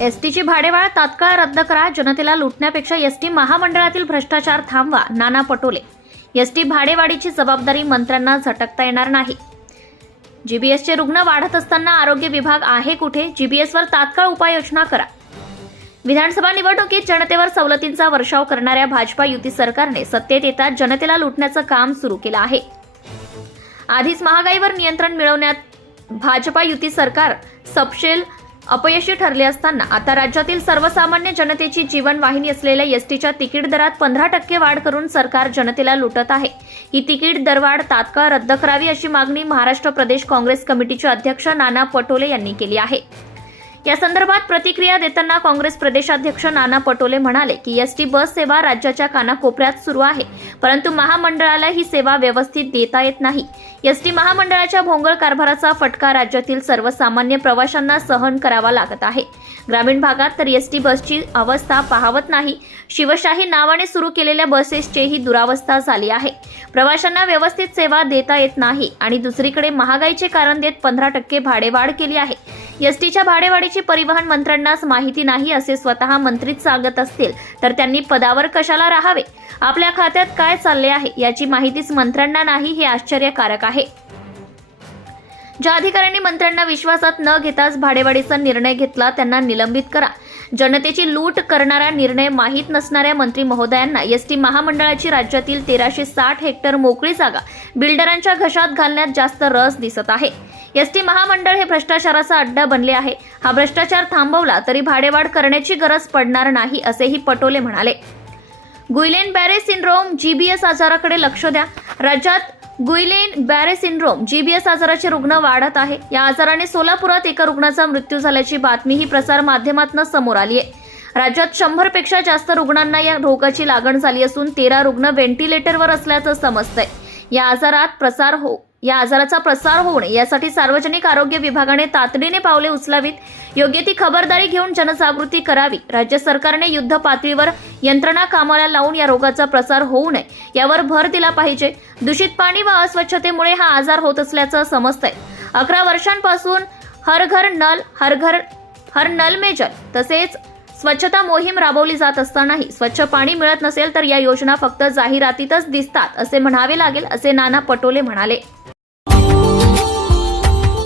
एसटीची भाडेवाढ तात्काळ रद्द करा जनतेला लुटण्यापेक्षा एसटी महामंडळातील भ्रष्टाचार थांबवा नाना पटोले. एसटी भाडेवाढीची जबाबदारी मंत्र्यांना झटकता येणार नाही. जीबीएसचे रुग्ण वाढत असताना आरोग्य विभाग आहे कुठे? जीबीएसवर तात्काळ उपाययोजना करा. विधानसभा निवडणुकीत जनतेवर सवलतींचा वर्षाव करणाऱ्या भाजपा युती सरकारने सत्तेत येताच जनतेला लुटण्याचं काम सुरू केलं आहे. आधीच महागाईवर नियंत्रण मिळवण्यात भाजपा युती सरकार सपशेल अपयशी ठरले असताना आता राज्यातील सर्वसामान्य जनतेची जीवनवाहिनी असलेल्या एसटीच्या तिकीट दरात पंधरा टक्के वाढ करून सरकार जनतेला लुटत आहे. ही तिकीट दरवाढ तात्काळ रद्द करावी अशी मागणी महाराष्ट्र प्रदेश काँग्रेस कमिटीचे अध्यक्ष नाना पटोले यांनी केली आहे. या संदर्भात प्रतिक्रिया देताना काँग्रेस प्रदेशाध्यक्ष नाना पटोले म्हणाले की एसटी बस सेवा राज्याच्या कानाकोपऱ्यात सुरू आहे परंतु महामंडळाला ही सेवा व्यवस्थित देता येत नाही. एसटी महामंडळाच्या भोंगळ कारभाराचा फटका राज्यातील सर्वसामान्य प्रवाशांना सहन करावा लागत आहे. ग्रामीण भागात तर एसटी बसची अवस्था पाहावत नाही. शिवशाही नावाने सुरू केलेल्या बसेसचीही दुरावस्था झाली आहे. प्रवाशांना व्यवस्थित सेवा देता येत नाही आणि दुसरीकडे महागाईचे कारण देत पंधरा टक्के भाडेवाढ केली आहे. एसटीच्या भाडेवाढीची परिवहन मंत्र्यांनाच माहिती नाही असे स्वतः मंत्रीच सांगत असतील तर त्यांनी पदावर कशाला राहावे? आपल्या खात्यात काय चालले आहे याची माहितीच मंत्र्यांना नाही हे आश्चर्यकारक आहे. ज्या अधिकाऱ्यांनी मंत्र्यांना विश्वासात न घेताच भाडेवाढीचा निर्णय घेतला त्यांना निलंबित करा. जनतेची लूट करणारा निर्णय माहीत नसणाऱ्या मंत्री महोदयांना एसटी महामंडळाची राज्यातील तेराशे साठ हेक्टर मोकळी जागा बिल्डरांच्या घशात घालण्यात जास्त रस दिसत आहे. एस टी महामंडळ हे भ्रष्टाचाराचा अड्डा बनले आहे. हा भ्रष्टाचार थांबवला तरी भाडेवाढ करण्याची गरज पडणार नाही असेही पटोले म्हणाले. गुइलेन बॅरे सिंड्रोम जीबीएस आजाराकडे लक्ष द्या. राज्यात गुइलेन बॅरे सिंड्रोम जीबीएस आजाराचे रुग्ण वाढत आहे. या आजाराने सोलापुरात एका रुग्णाचा मृत्यू झाल्याची बातमी ही प्रसार माध्यमातून समोर आली आहे. राज्यात शंभरपेक्षा जास्त रुग्णांना या रोगाची लागण झाली असून तेरा रुग्ण व्हेंटिलेटरवर असल्याचं समजतंय. या आजारात प्रसार हो या आजाराचा प्रसार होऊ नये यासाठी सार्वजनिक आरोग्य विभागाने तातडीने पावले उचलावीत. योग्य ती खबरदारी घेऊन जनजागृती करावी. राज्य सरकारने युद्ध पातळीवर यंत्रणा कामाला लावून या रोगाचा प्रसार होऊ नये यावर भर दिला पाहिजे. दूषित पाणी व अस्वच्छतेमुळे हा आजार होत असल्याचं समजतंय. अकरा वर्षांपासून हर घर नल हर घर हर नल में जल तसेच स्वच्छता मोहीम राबवली जात असतानाही स्वच्छ पाणी मिळत नसेल तर या योजना फक्त जाहिरातीतच दिसतात असे म्हणावे लागेल असे नाना पटोले म्हणाले.